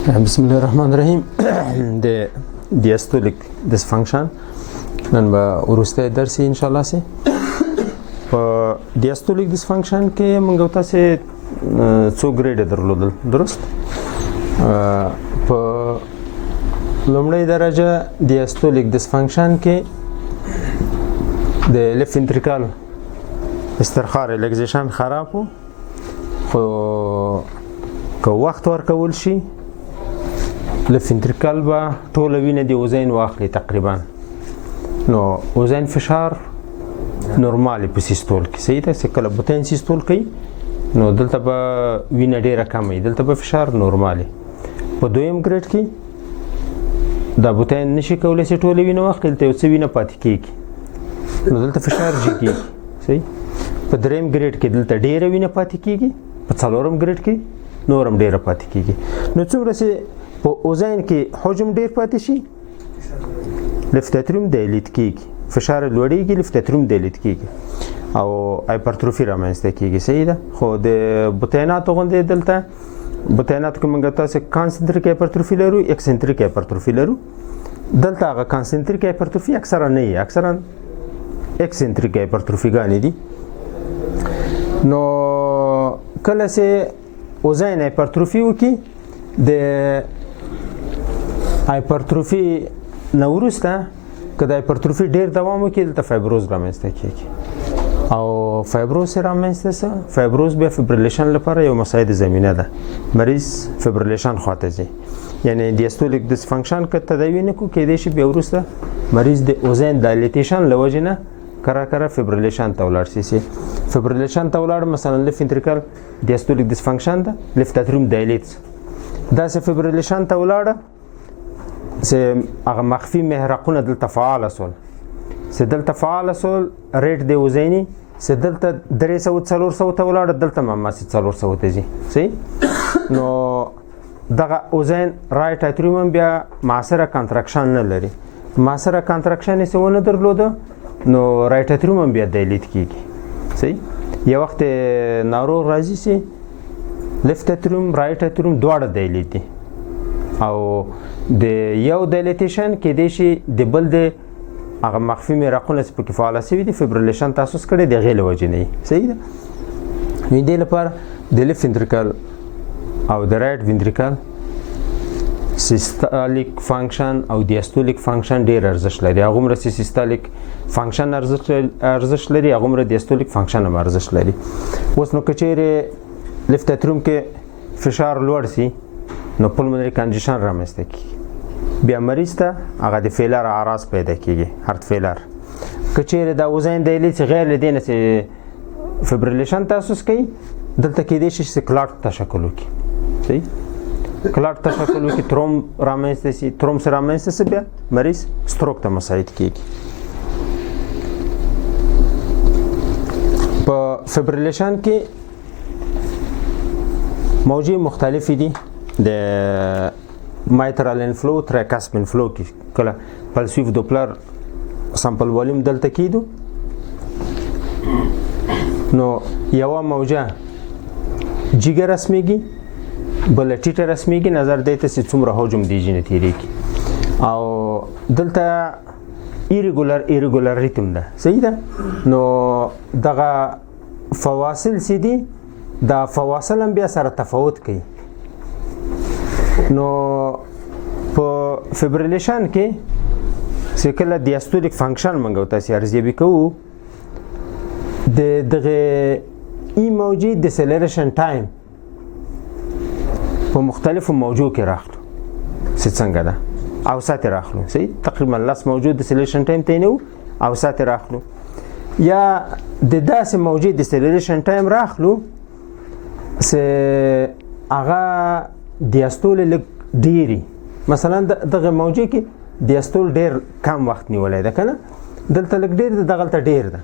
بسم الله الرحمن الرحیم. د diastolic dysfunction نن به وروسته درس ان شاء الله سي په diastolic dysfunction کې موږ تاسو څو ګریډ درلودل درست په لومړی درجه diastolic dysfunction کې د left ventricle استرخاء ریلیکزیشن خراب وو خو که وخت ورکول شي left ventricle با ټول وینه دی وزن واخلي تقریبا نو وزن فشار نورمالي په سیستول کې صحیح ده چې کله بوتین سیستول کوي نو دلته به وینه ډیره کم وي دلته به فشار نورمالي په دویم ګریډ کې دا بوتین نشي کولای چې ټول وینه واخلي ته څه وینه پاتې کیږي نو دلته فشار جدي صحیح په دریم ګریډ کې دلته ډیره وینه پاتې کیږي په څلورم ګریډ کې نورم ډیره پاتې کیږي نو څومره چې په اوزین کې حجم ډیر پاتې شي لیفت اتریوم ډایلیټ کیږي فشار لوړیږي لیفت اتریوم ډایلیټ کیږي او هایپرټروفي رامنځته کیږي صحیح ده خو د بوتیناتو غوندې دلته بوتیناتو کې موږ تاسو کانسنټریک هایپرټروفي لرو اکسنټریک هایپرټروفي لرو دلته هغه کانسنټریک هایپرټروفي اکثرا نه وي اکثرا اکسنټریک هایپرټروفي ګانې دي نو کله چې اوزین هایپرټروفي وکړي د هایپرټروفي نورسته کله هایپرټروفي ډیر دوام وکړي دلته فایبروز رامنځته کیږي او فایبروز رامنځته سره فایبروز بیا فبریلیشن لپاره یو مساعد زمینه ده مریض فبریلیشن خواته ځي یعنی diastolic dysfunction که تداوی نکو کېدای شي بیا وروسته مریض د اوزین دایلیټیشن له وجې نه کرا فبریلیشن ته ولاړ شي فبریلیشن ته ولاړ مثلا لیفت ventricle diastolic dysfunction ده لیفت اتریوم دایلیټس دا سه فبریلیشن ته ولاړه چې هغه مخفي محرقونه دلته فعال سول چې دلته فعال سول ریټ دی وزینی چې دلته 300 ته ولاړه دلته ما 400 ته ځي صحیح نو دغه وزن رائټ اتریوم بیا معاصره کانټراکشن نه لري معاصره کانټراکشن یې ونه درلوده نو رائټ اتریوم بیا دایلیټ کیږي صحیح یو وخت ناروغ راځي چې لیفت اتریوم رائټ اتریوم دواړه دایلیټ دي او د یو دایلیټیشن کې د شي د بل د هغه مخفي میراقونه په کې فعال شوي دي فبریلیشن تاسو کړی د غیله وجې نه صحیح ده نو دې لپاره د لیفت ventricle او د رائټ ventricle سیستالیک فنکشن او diastolic فنکشن ډیر ارزښت لري هغه مر سیستالیک فنکشن ارزښت لري هغه مر diastolic فنکشن هم ارزښت لري اوس نو کچېره لیفت اتریوم کې فشار لوړ شي نو پلمونری کنجشن رامنځته کیږي بیا مریض ته هغه د فیلر اعراض پیدا کیږي هارت فیلر کچېره دا وزن دایلیټ غیر لدینه چې فبریلیشن تاسوس کوي دلته کې د شي کلاټ تشکل وکړي صحیح کلاټ تشکل وکړي تروم رامنځته شي تروم سره رامنځته شي بیا مریض ستروک ته مساعد کیږي په فبریلیشن کې موجی مختلفی دي د مایترال انفلو تراکاسپ انفلو کې کله پلسیو دوپلر سامپل والیوم دلته کیدو نو یو موجه جګه رسميږي بل ټیټه رسميږي نظر دیته چې څومره حجم دی جنې تیریږي او دلته ایریګولر ریتم ده صحیح ده نو دغه فواصل سي دي دا فواصل هم بیا سره تفاوت کوي نو په فبریلیشن کې چې کله diastolic فنکشن منګو تاسو ارزیابي کوو د دغه ای موجي ډیسلریشن ټایم په مختلفو موجو کې راخلو څنګه ده او سات راخلو صحیح تقریبا لاس موجود ډیسلریشن ټایم ته نو او سات راخلو یا د داسې موجود ډیسلریشن ټایم راخلو سه هغه دیاستول ډیری مثلا دغه موجه کې دیاستول ډیر کم وخت نیولای ده کنه دلته لګ ډیر دغلته ډیر ده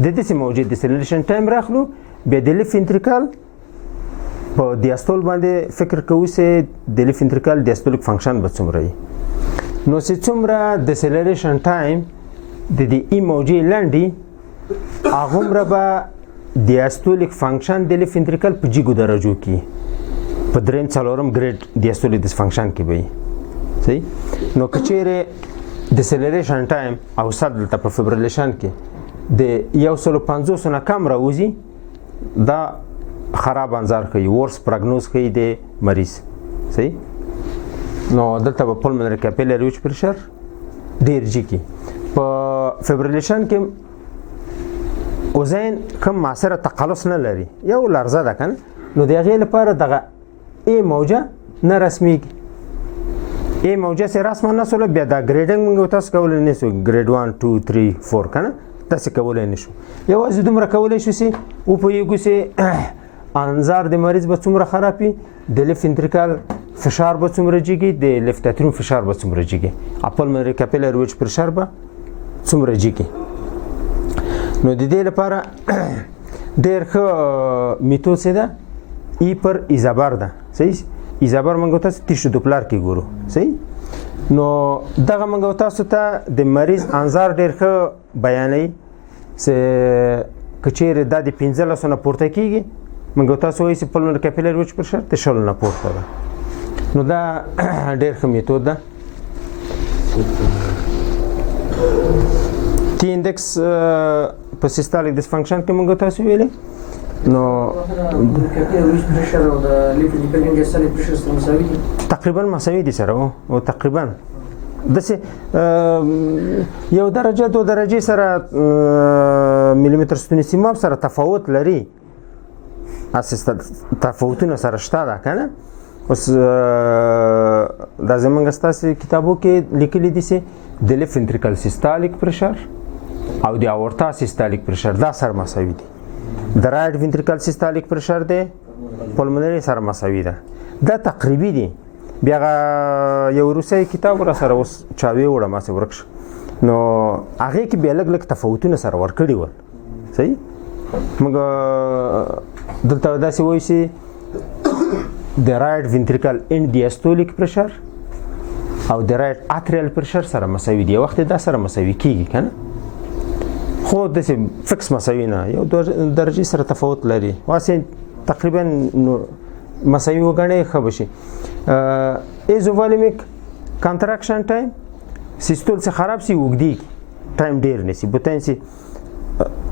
د دې موجه ډیسلریشن ټایم راخلو بیا د لیفت ventricle په دیاستول باندې فکر کوو چې د لیفت ventricle diastolic فنکشن به څومره وي نو چې څومره ډیسلریشن ټایم د دې ای موجه لاندې هغه مره به diastolic فنکشن د لیفت ventricle په جګو درجو کې په دریم څلورم ګریډ ډیاسټولیک ډسفنکشن کې به وي صحیح نو که چیرې ډیسیلریشن ټایم او صد دلته په فبریلیشن کې د 150 نه کم راوځي دا خراب انظار کوي ورس پروګنوز کوي د مریض صحیح نو دلته په پلمنري کاپیلری ویچ پرشر ډیر جګي په فبریلیشن کې اوزین کم معاصره تقلص نه لري یو لرزه ده کنه نو د هغې لپاره دغه ای موجه نه رسمیږي ای موجه سه رسمه نه سوله بیا دا ګریډنګ موږ تاسو کولی نه شو ګریډ 1 2 3 4 کنه تاسو کولی نه شو یوازې دومره کولی شو چې وپوهېږو چې انظار د مریض به څومره خرابي د لیفت انتریکال فشار به څومره جګي د لیفت اتریوم فشار به څومره جګي پلمنري کاپیلری ویچ پرشر به څومره جګي نو د دې لپاره ډېر ښه میتود څه ده ای پر ایزابر ده صحیح ایزابر موږ تاسو تیشو دوپلر کې ګورو صحیح نو دغه موږ تاسو ته د مریض انظار ډېر ښه بیانوي چې که چیرې دا د 15 نه پورته کېږي موږ تاسو وایي چې پلمنري کاپیلری ویچ پرشر د 20 نه پورته ده نو دا ډېر ښه میتود ده T index په systolic dysfunction کې موږ تاسو ویلې نو تقریبا مساوي دي سره او تقریبا دسه یو درجه دو درجه سره مليمتر ستونی سیماب سره تفاوت لري اساس تفاوتونه سره شته ده کنه اوس د زمونږ ستاسو کتابو کې لیکلي دي چې د لیفت ventricular systolic pressure او د اورتا systolic pressure دا سره مساوي دي د رایټ ventricular systolic pressure دی پلمنري سره مساوي ده دا تقریبي دي بیا یو روسي کتاب را سره اوس چاوي وړه ما سره ورکش نو هغه کې بیا لګ تفاوتونه سره ورکړي ول صحیح موږ دلته داسې وایي چې د رایټ ventricular end diastolic pressure او د رایټ اتریال پرشر سره مساوي دی وخت دا سره مساوي کیږي کنه خو د فکس مساوي نه یو درجه سره تفاوت لري واسه تقریبا مساوي وګڼي خبشي ایزوولیمیک کانټراکشن ټایم سیستول څخه خراب سي وګدي ټایم ډیر نسی بوتن سي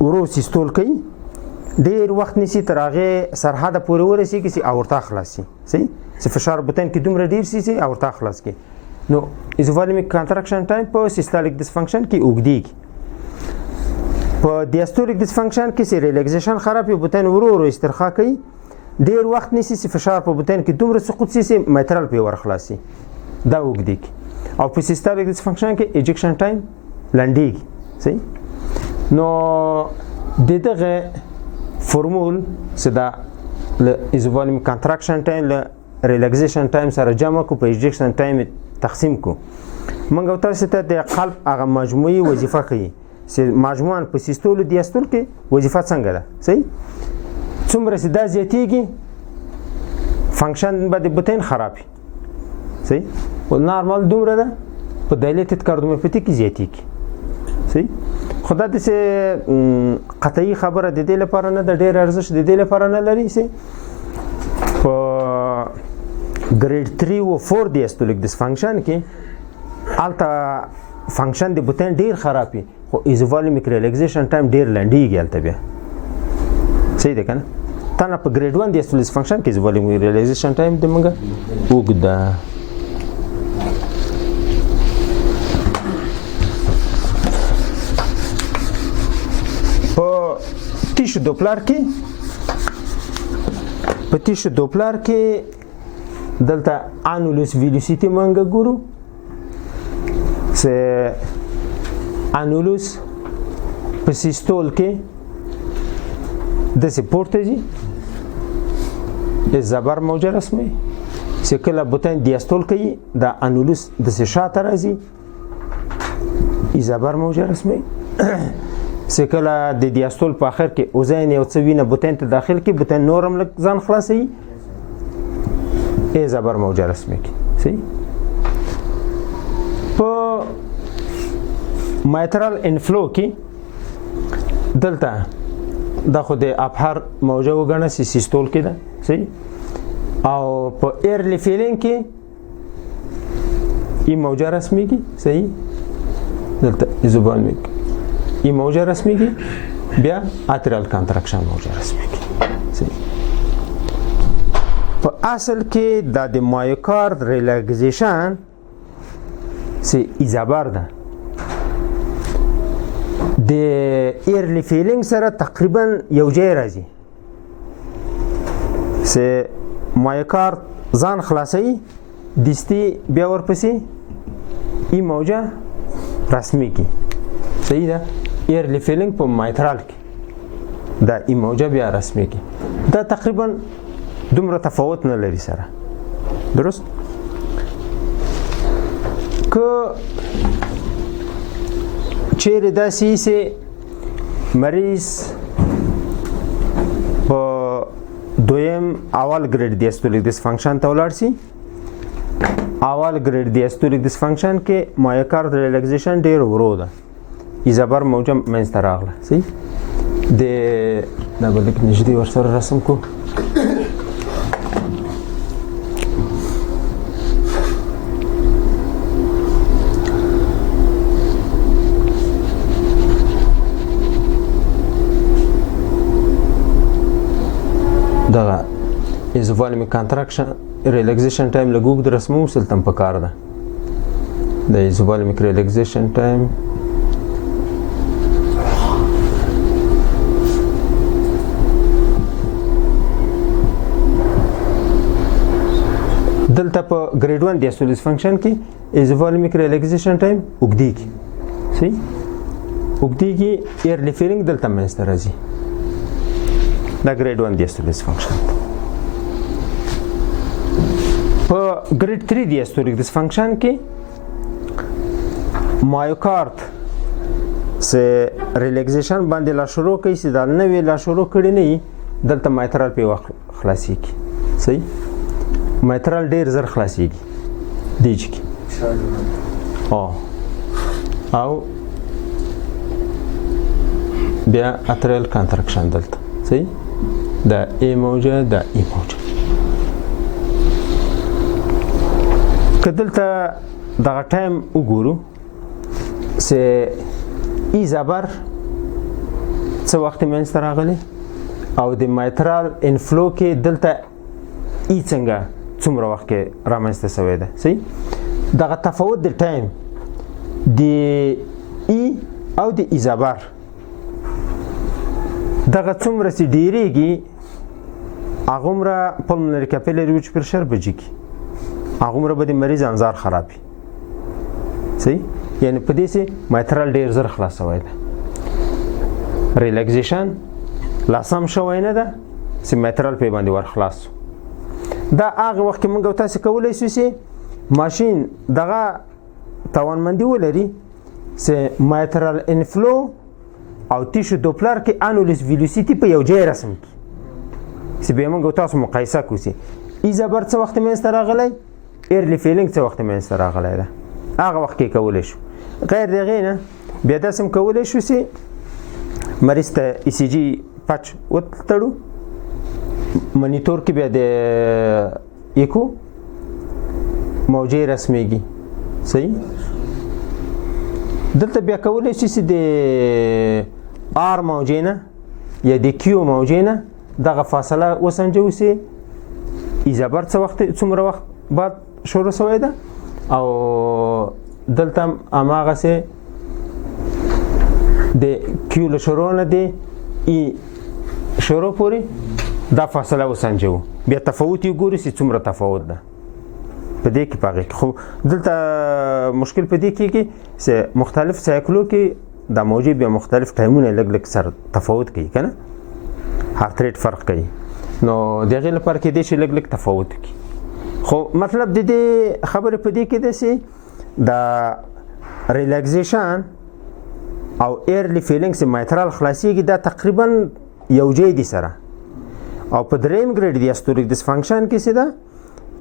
ورو سیستول کوي ډیر وخت نسی تر هغه سرحد پورې ورسیږي چې اورتا خلاصي صحیح چې فشار بوتن کې دومره ډیر سي چې اورتا خلاص کی نو ایزوولیمیک کانټراکشن ټایم په سیستولیک ډسفنکشن کې وګديږي په ډیاسټولیک ډسفنکشن کې سي ریلیکسیشن خراب بوتن ورو استرخاء کوي ډیر وخت نسی چې فشار په بوتن کې دومره سقوط سي چې میترال په ور خلاصي دا وګديږي او په سیستولیک ډسفنکشن کې ایجکشن ټایم لنډيږي صحیح نو دغه فورمول صدا ایزوولیمیک کانټراکشن ټایم له ریلیکسیشن ټایم سره جمع کو په ایجکشن ټایم تقسیم کو موږ تاسو ته د قلب هغه مجموعي وظیفه کوي چې مجموعاً په سیستول او دیاستول کې وظیفه څنګه ده صحیح څومره چې دا زیاتېږي فنکشن به د بوتن خرابي صحیح او نارمال دومره ده په دایلیټډ کاردیومایوپاثي کې زیاتېږي صحیح خدا د څه قطعي خبره د دې لپاره نه د ډېر ارزښت د دې لپاره نه لري چې په ګریډ 3 او 4 دیاستولیک ډسفنکشن کې الته فنکشن د بوتن ډیر خرابي خو ایزوولیمیک ریلیکسیشن ټایم ډیر لنډیږي الته بیا صحیح ده کنه تنه په ګریډ 1 دیاستولیک ډسفنکشن کې ایزوولیمیک ریلیکسیشن ټایم د موږ وګدا په ټیشو دوپلر کې دلته انولوس ویلوسیټي مونږ ګورو چې انولوس په سیستول کې د سپورټ دی زبر موجه رسمي چې کله بوتن دیاستول کوي د انولوس د شاته راځي زبر موجه رسمي چې کله د دیاستول په اخر کې اوزین یو څه وینه بوتن ته داخل کې بوتن نورم لک ځان خلاصي زبر موجه رسمي کی صحیح په مایترال انفلو کې دلته د خو د ابهر موجه وګڼه سیستول کې ده صحیح او په ایرلی فیلینګ کې ای موجه رسمیږي صحیح دلته ایزوبالمیک ای موجه رسمیږي بیا اتریال کانټراکشن موجه رسمیږي صحیح په اصل کې دا د مایوکارد ریلیکزیشن سي ایزابر ده د ایرلی فیلینګ سره تقریبا یو ځای راځي سي مایوکارد ځان خلاصوي دستی بیا ورپسې ای موجه رسمي کی صحیح ده ایرلی فیلینګ په مایترال کې دا ای موجه بیا رسمي کی دا تقریبا دومره تفاوت نه لري سره درست که چیرې داسې سي مریض په دویم اول ګریډ دیاستولیک ډسفنکشن ته ولاړ سي اول ګریډ دیاستولیک ډسفنکشن کې مایوکارد ریلیکزیشن ډیر ورو ده ایزابر موجه منځته راغله صحیح د دا به لږ نږدې ورسره رسم کو دغه ایزوفالمیک کانټراکشن ریلیکزیشن ټایم لږ اوږد رسمو سلتم پکار ده د ایزوفالمیک ریلیکزیشن ټایم دلته په ګریډ 1 دیاستولیک فنکشن کې ایزوفالمیک ریلیکزیشن ټایم اوږدیږي صحیح اوږدیږي ایرلی فیلینګ دلته منځته راځي دا ګریډ 1 دیاستولیک فنکشن په ګریډ 3 دیاستولیک ډسفنکشن کې مایوکارد سه ریلیکزیشن باندې لا شروع کوي چې دا نوې لا شروع کړي نه دلته مایترال په وخت خلاصيږي صحیح مایترال ډیر زر خلاصيږي دیج کې او بیا اتریال کانټراکشن دلته صحیح دا ای موجه دا ای موجه که دلته دغه ټایم وګورو سه ای زبر څه وخت منځته راغلی او د مایترال انفلو کې دلته ای څنګه څومره وخت کې رامنځته شوی ده صحیح دغه تفاوت د ټایم د ای او د ایزابر دغه څومره چې ډیریږي هغومره پلمونري کاپیلري وچ پرشر بجیږي هغومره به د مریض انظار خرابي صحیح یعنی په دې سي مایترال ډیر زر خلاصوي ده ریلیکزیشن لاسم شوی نه ده چې مایترال په باندې ور خلاص دا هغه وخت کې موږ تاسو کولای شو چې ماشين دغه توانمندي ولري چې مایترال انفلو او تیشو دوپلر کې انولیس ویلوسیټي په یو ځای رسم کی چې به موږ تاسو مقایسه کوسي ایزابر څه وخت منځته راغلی ایرلی فیلینګ څه وخت منځته راغلی ده هغه وخت کې کولای شو غیر دغه نه بیا داسې کولای شو چې مریض ته ای سی جی پچ وتړو مانیټور کې بیا د ایکو موجه رسمیږي صحیح دلته بیا کولای شي چې د آر موجه نه یا د کیو موجه نه دغه فاصله وسنجو سي ایزابر څه وخت څومره وخت بعد شروع شوی ده او دلته اماغه سي د کیو له شروع نه دی ای شروع پورې دا فاصله وسنجو بیا تفاوت یې ګوري چې څومره تفاوت ده په دې کې پاغه خو دلته مشکل په دې کې چې مختلف سایکلو کې د موجي بیا مختلف ټایمونه لګ لګ سر تفاوت کوي کنه هارت ریټ فرق کوي نو دغه لپاره کې دې شي لګ لګ تفاوت کوي خو مطلب د دې خبره په دې کې ده چې د ریلیکزیشن او ایرلی فیلینګ چې مایترال خلاصيږي دا تقریبا یو ځای دي سره او په دریم ګریډ دیاستولیک ډسفنکشن کې څه ده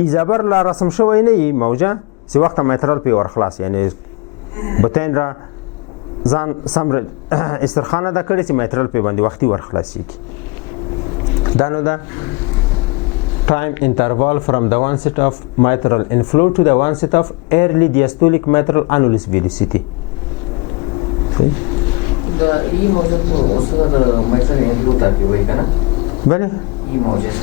ایزابر لا رسم شوی نه وي موجه چې وخت مایترال په ور خلاص یعنی بتین را ځان سم استرخانه دا کړی چې مایترال په باندې وختي ور خلاصيږي دا نو دا time interval from the onset of mitral inflow to the onset of early diastolic mitral annulus velocity. See? دا ای موجود په اوسه د مایټرل انفلو ته کې وای کنه بله ای موجود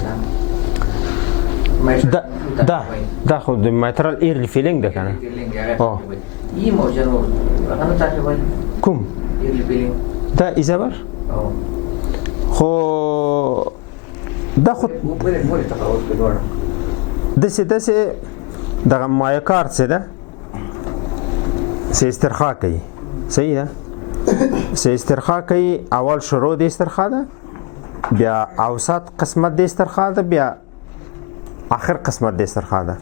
دا خو د مایترال ایرلی فیلینګ ده کنه ای موجود هغه نه تاسو وای کوم ایرلی فیلینګ دا ایزابر خو دا خو دسه دغه مایوکارد څه ده سه استرخاء کوي صحیح ده سه استرخاء کوي اول شروع د استرخاء ده بیا اوسط قسمت د استرخاء ده بیا اخر قسمت د استرخاء ده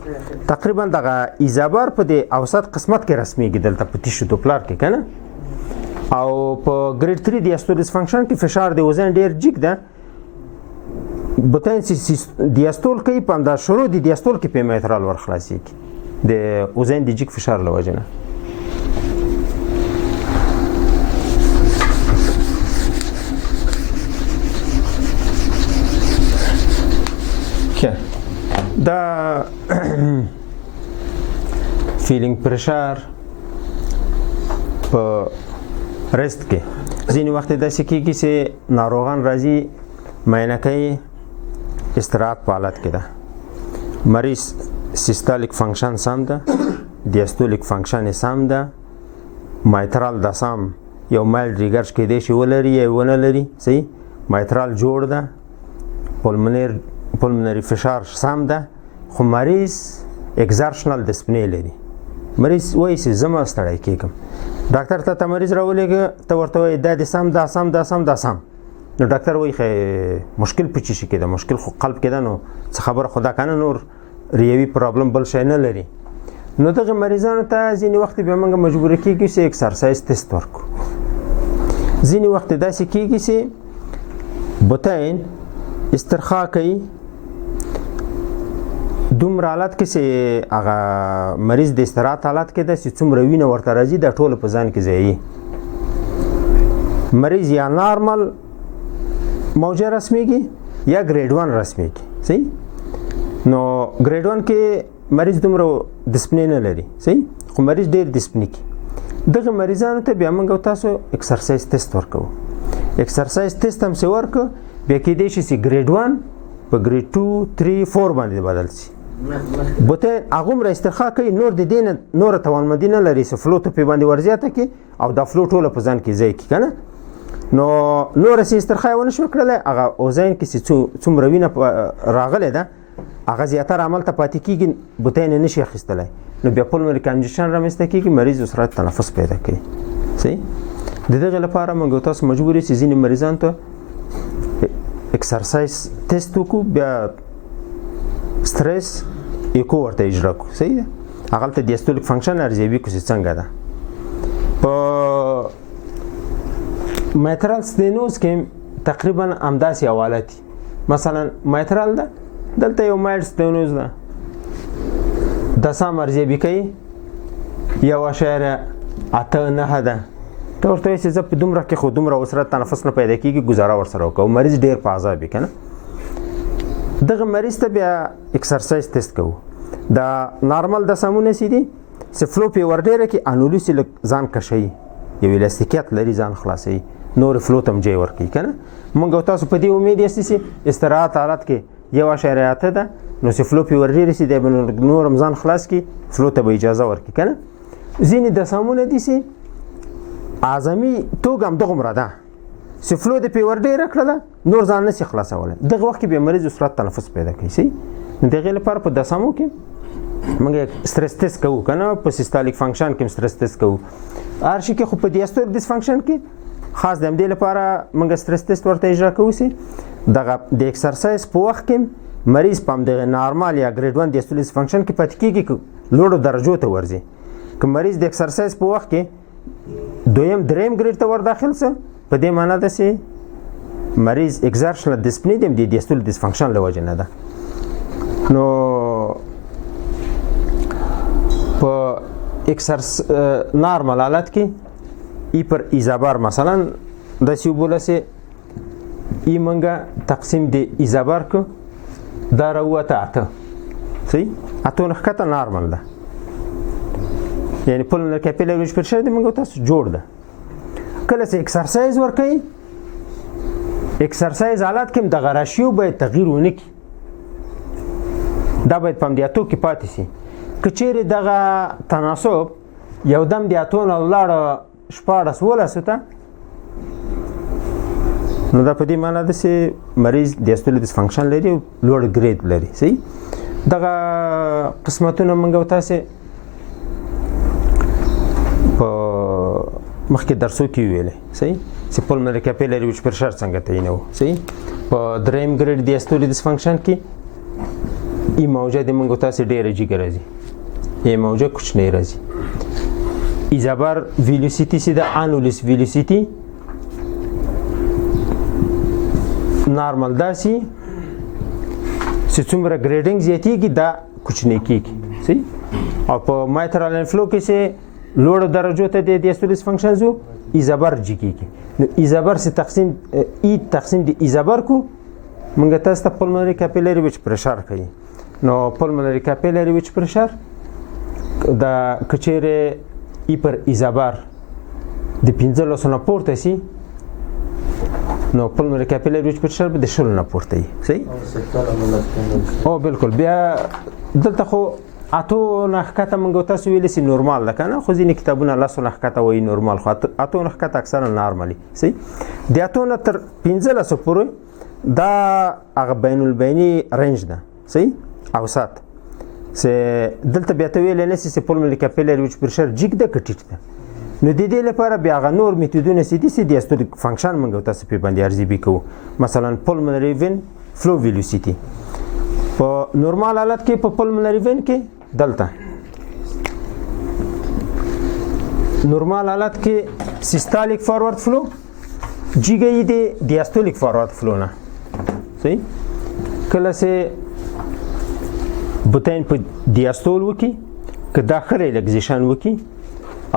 تقریبا دغه ایزابر په د اوسط قسمت کې رسمیږي دلته په تیشو دوپلار کې کنه او په ګریډ 3 دیاستولیس فنکشن کې فشار د وزن ډیر جګ ده بوتنسی دیاستول کوي په دا شروع د دیاستول کې په میترال ور خلاصيږي د وزن د جګ فشار لوجنه دا فیلینګ پریشر په رست کې ځینې وخت داسې کېږي چې ناروغان راځي معاینه کوي استراحت په حالت کې ده مریض سیستالیک فنکشن سم ده دیاستولیک فنکشن سم ده مایترال د سم یو مایلډ ریګرش کېدای شي ولري یا ونه لري صحیح مایترال جوړ ده پولمنري فشار سم ده خو مریض اگزرشنل ډسپنی لري مریض وایي چې زما ستړی کېږم ډاکټر ته مریض راولېږه ته ورته وایي دا د سم دا سم دا سم دا سم نو ډاکټر وایي مشکل په چی شي کې ده مشکل خو قلب کې ده نو څه خبره خدا کنه نور ریوي پرابلم بل شی نه لري نو دغه مریضانو ته ځینې وخت بیا موږ مجبوره کېږو چې اکسرسایز تست ورکړو ځینې وخت داسې کېږي چې بوتین استرخاء کوي دومره حالت کې چې هغه مریض د استراحت حالت کې ده چې څومره وینه ورته راځي دا ټوله په ځان کې ځایي مریض یا نارمل موجه رسمیږي یا ګریډ 1 رسمیږي صحیح نو ګریډ 1 کې مریض دومره ډسپنی نه لري صحیح خو مریض ډیر ډسپنی کی دغه مریضانو ته بیا موږ تاسو اکسرسایز تست ورکو اکسرسایز تست هم څه ورکو بیا کې دی چې ګریډ 1 په ګریډ 2 3 4 باندې بدل شي بوته هغه مر استرخاء کوي نور د دین نور توان مدینه لري چې فلوت په باندې ورزياته کی او د فلوت ټوله په ځان کې ځای کی کنه نو نور سي استرخاء ونه شو کړل هغه اوزین کې چې څومره وینه راغله ده هغه زیاتره عمل ته پاتې کیږي بوته نه نشي اخیستلای نو بیا پولمنري کنجشن رامسته کیږي مریض سرعت تنفس پیدا کوي صحیح د دغه لپاره موږ تاسو مجبور یو چې ځینې مریضان ته اکسرسایز تست وکړو بیا سټرس ایکو ورته اجرا کو صحیح ده هغه ته دیاستولیک فنکشن ارزیابي کو څنګه ده په میترال ستینوز کې تقریبا همداسې حوالتي مثلا میترال ده دلته یو مایلډ ستینوز ده د سم ارزیابي کوي یو اشاره اته نه ده ته ورته چې زه په دومره کې خو دومره وسره تنفس نه پیدا کیږي گزاره ورسره وکړو مریض ډیر په عذاب کنه دغه مریض ته بیا اکسرسایز تست کوو دا نارمل د سمونه سي دي چې فلو په ور ډیره کې انولوس ځان کشي یو الاستیکیت لري ځان خلاصي نور فلو تم جای ورکی کنه مونږ تاسو په دې امید یې چې استراحت حالت کې یو اشاریات ده نو چې فلو په ور ډیره سي د نور ځان خلاص کی فلو ته به اجازه ورکی کنه ځینې د سمونه دي چې اعظمي توګم دغه مراده چې فلو د پیور ډیره کړله نور ځان نشي خلاصولی دغه وخت کې به مریض سرعت تنفس پیدا کوي صحیح دغه لپاره په دسمو کې موږ سټرس ټیسټ کوو کنه په سیستالیک فنکشن کې سټرس ټیسټ کوو ارشي کې خو په دیاستولیک ډیس فنکشن کې خاص د دې لپاره موږ سټرس ټیسټ ورته اجرا کوو چې دغه د ایکسرسایز په وخت کې مریض پام دغه نارمال یا ګریډ 1 دیاستولیک فنکشن کې پاتې کیږي لوړو درجو ته ورځي که مریض د ایکسرسایز په وخت کې دویم دریم ګریډ ته ور داخل سه په دې معنی ده چې مریض اگزرشنل ډسپنی د دیاستولیک ډیس فنکشن له وجې نه ده نو په نارمل حالت کې ای پر ایزابار مثلا د سیوبوله سه ای منګه تقسیم د ایزابار کو دا راووته 8 صحیح 8 نه ښکته نارمل ده یعنی پلمونري کیپیلري ویج پرشر د موږ تاسو جوړ ده کله چې اکسرسایز ورکوي اکسرسایز حالات کې دغه راشیو باید تغییر ونه کړي دا باید په همدې 8 کې پاتې شي که چیرې دغه تناسب یو دم د 8 نه ولاړه 14 ولسو ته نو دا په دې معنی ده چې مریض دیاستولیک ډسفنکشن لري او لوړ ګریډ لري صحیح دغه قسمتونه موږ تاسو په مخکې درسو کې ویلې صحیح چې پلمونري کیپیلري ویج پرشر څنګه تعینو صحیح په دریم ګریډ دیاستولیک ډسفنکشن کې ای موجه د موږ تاسو ډېره جګه راځي ای موجه کوچنۍ راځي ایزابر ویلوسیټي سي د انولس ویلوسیټي نارمل داسي چې څومره ګریډینګ زیاتېږي دا کوچنی کېږي صحیح او په مایترال انفلو کې چې لوړو درجو ته د دیاستولیک فنکشن زو ایزابر جګېږي نو ایزابر سي تقسیم د ایزابر کو موږ تاسو ته پلمونري کیپیلري ویج پرشر کوي نو پلمونري کیپیلري ویج پرشر دا کچېره ای پر ایزابر د 15 نه پورته سي نو پلمونري کیپیلري ویج پرشر به د 16 نه پورته وي صحیح او بالکل بیا دلته خو اتو نه ښکته موږ تاسو ویلې سي نورمال ده کنه خو ځینې کتابونه لاسو نه ښکته وایي نورمال خو اتو نه ښکته اکثره نارمالي صحیح د اتو نه تر 15 پورې دا هغه بین البیني رینج ده صحیح اوسط چې دلته بیا ته ویلې نه سي پلمونري کیپیلري ویج پرشر جګ ده کټیټ ده نو د دې لپاره بیا هغه نور میتودونه سي دي چې دیاستولیک فنکشن موږ تاسو په باندې ارزیابي کوو مثلا پلمونري وین فلو ویلوسیټي په نورمال حالت کې په پلمونري وین کې دلته نورمال حالت کې سیستالیک فارورډ فلو جګی دی دیاستولیک فارورډ فلو نه صحیح کله چې بوتین په دیاستول وکي که داخل ریلیکزیشن وکي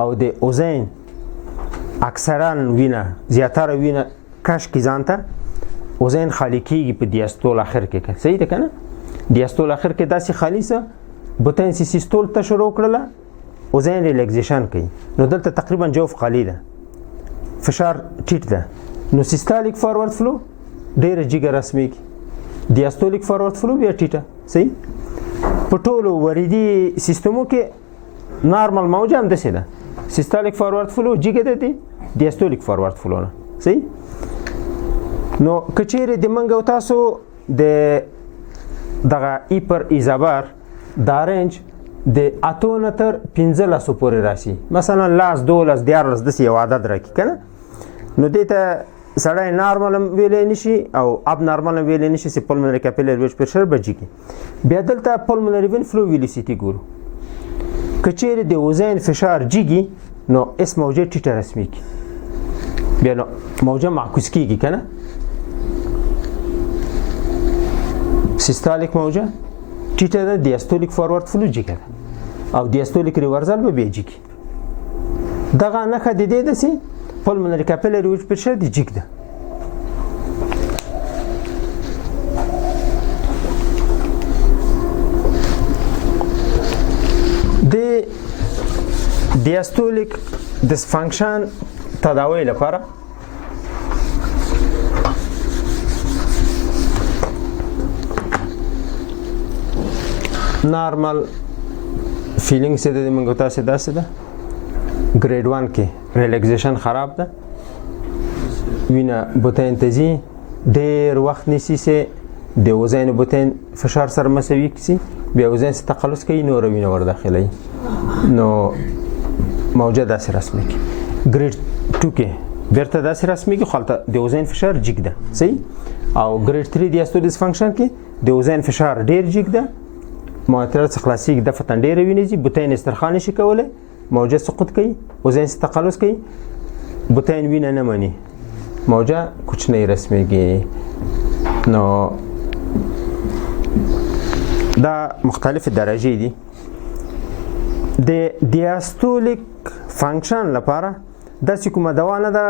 او د اوزین اکثرا وینه زیاتره وینه کش کی ځانته اوزین خالی کیږي په دیاستول اخر کې صحیح ده کنه دیاستول اخر کې داسې خالی سه بوتین سیستول ته شروع کړله اوزین ریلیکزیشن کوي نو دلته تقریبا جوف خالی ده فشار ټیټ ده نو سیستالیک فارورډ فلو ډیره جګه رسمي دیاستولیک فارورډ فلو بیا ټیټه صحیح په ټولو وریدي سیستمو کې نارمل موجه هم داسې ده سیستالیک فارورډ فلو جګه ده دی دیاستولیک فارورډ فلو نه صحیح نو کچېره د منګو تاسو د دغه ای پر ایزابر دا رینج د 8 نه تر 15 پورې راشي مثلا لاس 12 14 داسې یو عدد راکړي کنه نو دې ته سړی نارمل ویلی نشي او اب نارمل ویلی نشي چې پلمونري کیپیلري ویج پرشر به جګي بیا دلته پلمونري وین فلو ویلوسیټي ګورو که چیرې د اوزین فشار جګي نو اس موجه ټیټه رسمي کی بیا نو موجه معکوس کیږي کنه سیستالیک موجه ټیټه ده دیاستولیک فارورډ فلو جګه ده او دیاستولیک ریورزل به بیا جګي دغه نښه د دې ده چې پلمونري کیپیلري ویج پرشر دی جګ ده د دیاستولیک ډسفنکشن تداوی لپاره نارمل فیلینګ څه د موږ تاسو داسې ده ګریډ 1 کې ریلیکزیشن خراب ده وینه بوتین تزي ډیر وخت نیسي چې د وزن بوتین فشار سره مساوي کړي بیا وزن څخه تخلص کوي نور وینه ور داخلي نو موجه داسې رسمي کی ګریډ 2 کې بیرته داسې رسمي کی خالته د وزن فشار جګ ده صحیح او ګریډ 3 دیاستولیک فنکشن کې د وزن فشار ډیر جګ ده معترض کلاسیک د فتن ډیر ویني بوتین استرخان شي کوله موجه سقوط کوي وزن څخه تخلص کوي بوتین وینه نه مانی موجه کوچنی رسمیږي نو دا مختلف درجه دي د دیاستولیک فنکشن لپاره داسې کومه دوا نه ده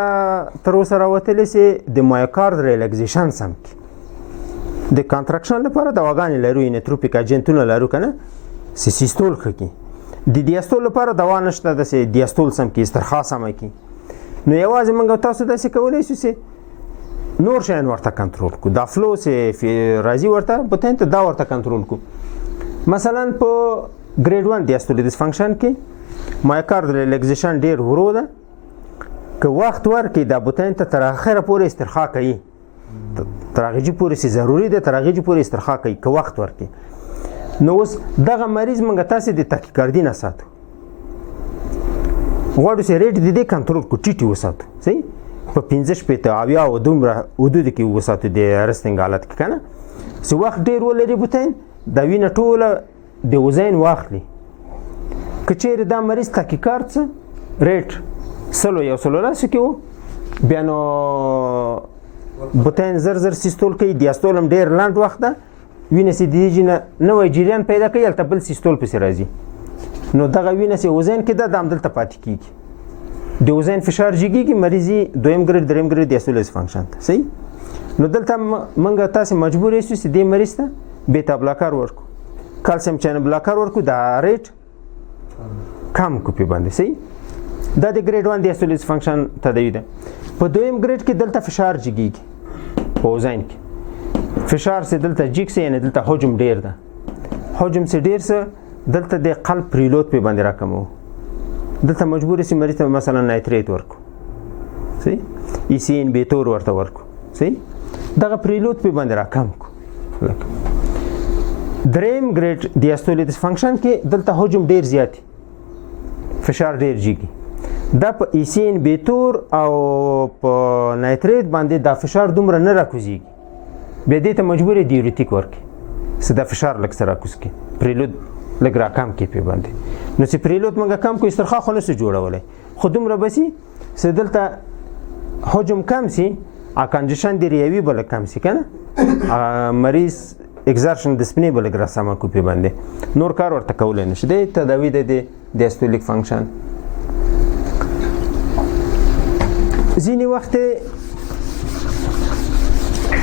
تر اوسه راوتلې چې د مایوکارد ریلیکزیشن سم کړي د کانټراکشن لپاره دواګانې لرو انوتروپیک اجنټونه لرو کنه سیستول خکې د دیاستول لپاره دوا نشته د دیاستول سم کې استرخاء سم کې نو یوازې موږ تاسو داسې کولای شو چې نور شیان ورته کنټرول کو دا فلو سي راځي ورته بوتین ته دا ورته کنټرول کو مثلا په ګریډ 1 دیاستول ډسفنکشن کې مایوکارد ریلیکسیشن ډیر ورو ده که وخت ورکړي دا بوتین ته تر اخره پورې استرخاء کوي تر هغه چې پورې سي ضروري ده تر هغه چې پورې استرخاء کوي که وخت ورکړي نو اوس دغه مریض موږ تاسې د تاکیکاردي نه ساتو غواړو چې ریټ د دې کنټرول کو ټیټ وساتو صحیح په 15 شپېته اویا او دومره حدود کې وساتو د رستنګ حالت کې کنه چې وخت ډیر ولري بوتین دا وینه ټوله د وزن واخلي که چیرې دا مریض تاکیکارد ریټ سلو یو سلو لاسو کې وو بیا نو بوتین زر زر سیستول کوي دیاستول هم ډیر لاند وخت ده وینه سي دیږي نه نوې جریان پیدا کوي البته بل سیستول پسې راځي نو دغه وینه سي وزن کې ده دام دلته پاتې کیږي د وزن فشار جګیږي مریضي دویم ګریډ دریم ګریډ دیاستول فنکشن صحیح نو دلته منګه تاسو مجبور یې چې د مریض ته بیتا بلاکر ورکو کلسیم چینل بلاکر ورکو دا ریټ کم کو په باندې صحیح دا د ګریډ 1 دیاستول فنکشن تدوی ده په دویم ګریډ کې دلته فشار جګیږي په وزن کې فشار سي دلته جیک سي یعنی دلته حجم ډیر ده حجم سي ډیر سه دلته د قلب پریلود په باندې راکمو دلته مجبور سي مریض ته مثلا نایتریت ورکو صحیح ای سی ان بیتور ورته ورکو صحیح دغه پریلود په باندې راکم کو دریم ګریډ دیاستول ډسفنکشن کې دلته حجم ډیر زیات فشار ډیر جیږي دا په ای سی ان بیتور او په نایتریت باندې دا فشار دومره نه راکوزیږي بیا دې ته مجبور دیورټیک ورکړي چې دا فشار لږ سره راکوز کړي پریلود لږ راکم کړي په باندې نو چې پریلود موږ کم کو استرخاء خو نشو جوړولای خو دومره بسي چې دلته حجم کم سي ا کنډیشن دی ریوي بل کم سي کنه مریض اگزرشن د سپنی بل ګراسما کو په باندې نور کار ورته کولای نشي د تداوی د دیاستولیک فنکشن ځینې وخت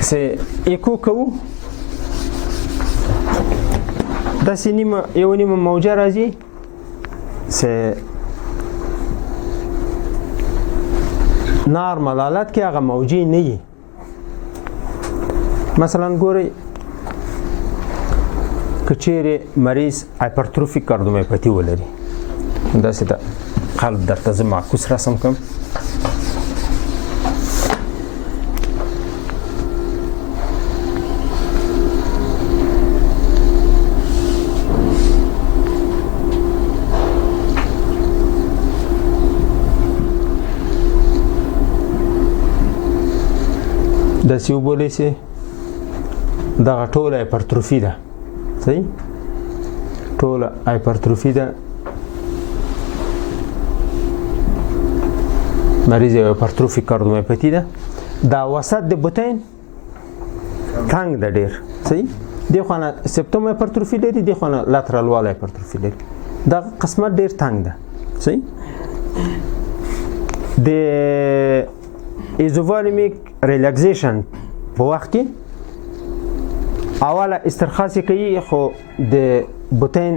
سه ایکو کوو داسې یو نیمه موجه راځي سه نارمل حالت کې هغه موجي نه وي مثلا ګورئ که چیرې مریض هایپرتروفیک کاردیومایوپاتي ولري داسې د قلب درته زه معکوس رسم کوم داسې وبولئ چې دغه ټوله هایپرتروفي ده صحیح ټوله هایپرتروفي ده مریض هایپرتروفیک کاردیومایوپاتي ده دا وسط د بوتین تنګ ده ډیر صحیح دې خونه سپټوم هایپرتروفي لري دې خونه لاترال وال هایپرتروفي لري دا قسمت ډیر تنګ ده صحیح د ایزووالمیک ریلیکسیشن په وخت کې اوله استرخاء کوي خو د بوتین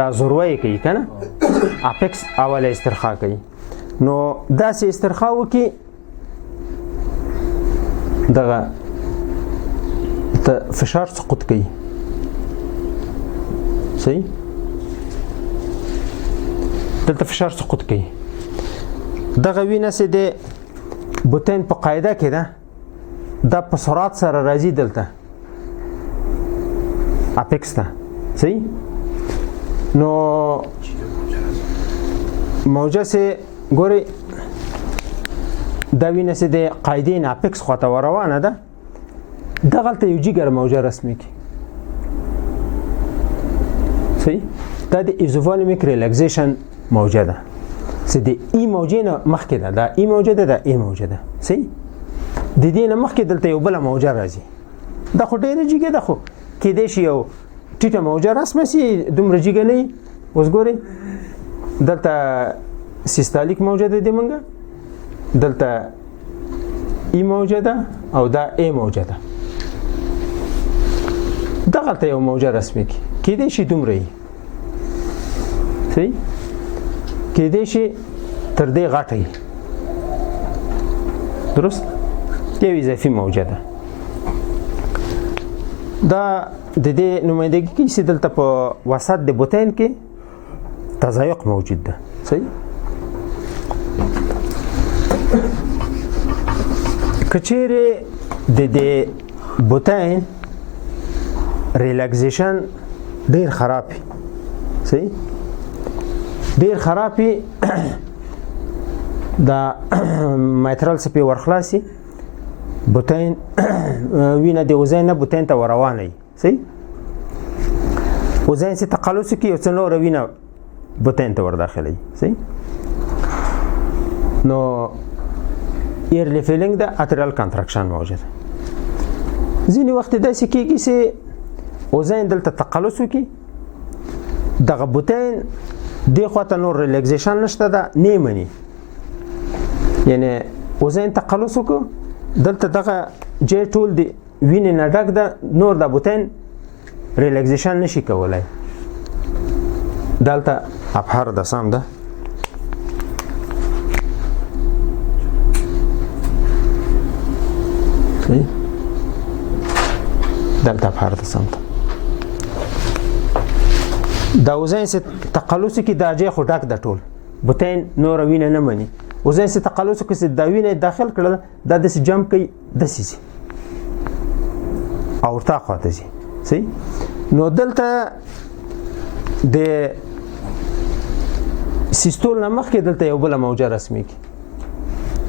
دا زوروي کوي کنه اپیکس اوله استرخاء کوي نو داسې استرخاء وکي دغه فشار سقوط کوي صحیح دلته فشار سقوط کوي دغه وینه سي د بوتین په قاعده کې ده دا په سرعت سره راځي دلته اپیکس ته صحیح نو موجه سي ګوري دا وینه سي د قاعده نه اپیکس خواته روانه ده دغلته یو جګر موجه رسمي کی صحیح دا د ایزووالمیک ریلیکسیشن موجه ده چې د ای موجه نه مخکې ده دا ای موجه ده دا ای موجه ده صحیح د دې نه مخکې دلته یو بل موجه راځي دا خو ډېر جګه ده خو کېدای شي یو ټیټه موجه رسمه سي دومره جګه نه اوس ګورئ دلته سیستالیک موجه ده د منګه دلته ای موجه ده او دا ای موجه ده دغلته یو موجه رسمي کېدای شي دومره وي صحیح کېدای شي تر دې غټه وي درست یو اضافي موجه ده دا د دې نمایندګي کوي چې دلته په وسط د بوتین کې تضایق موجود ده صحیح کچېرې د دې بوتین ریلیکزیشن ډیر خراب صحیح ډیر خراب دا مایترال سپي ورخلاصي بوتین وینه د وزن نه بوتین ته روانه صحیح وزن سي تقلص کې یو څه نور وینه بوتین ته ور داخلي صحیح نو early feeling د atrial contraction موجوده ځینې وخت داسې کېږي چې وزن دلته تقلص وکړي دغه بوتین دې خواته نور ریلیکزیشن نشته ده نه مني یعنی وزن تقلص وکړو دلته دغه جې ټول دی وینې نه ډک ده نور د بوتین ریلیکزیشن نشي کولای دلته ابهار د سم ده دلته ابهار د سم ده دا وزن سي تقلص کې دا جې خو ډک ده ټول بوتین نور وینې نه مني وزن سي تقلص کې دا وینې داخل کړل دا د جمپ کوي د سيسي اورتا خواته سي صحیح نو دلته د سیستول نمخ کې دلته یو بل موجه رسمي کی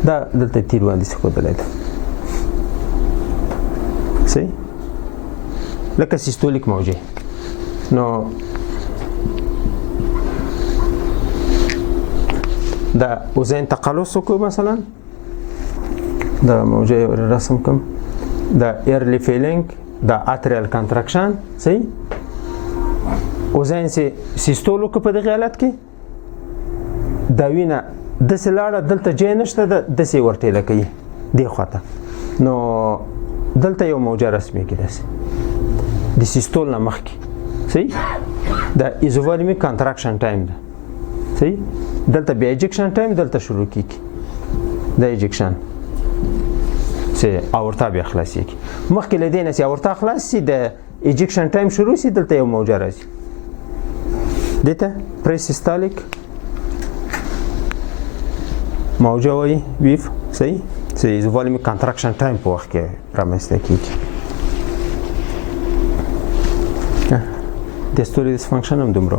دا دلته تیر باندې څه کولای ده صحیح لکه سیستولیک موجه نو دا وزن تقلص کو مثلا دا موجه رسم کوم دا early feeling دا atrial contraction صحیح وزن سي سیستولو کو په دغه حالت کې دا وینه د سلاړه دلته جې نشته د سي ورته لکې دی خواته نو دلته یو موجه رسمي کې داسې د سیستول نه مخکې صحیح دا ایزوفالمیک کانټراکشن ټایم ده صحیح دلته بیا ایجکشن ټایم دلته شروع کیږي د ایجکشن چې اورتا بیا خلاصيږي مخکې له دې نه چې اورتا خلاص شي د ایجکشن ټایم شروع شي دلته یو موجه راځي دته پریسیستالیک موجه وي ویف صحیح چې ایزوفالمیک کانټراکشن ټایم په وخت کې رامنځته کیږي د ستوري ډسفانکشن هم دومره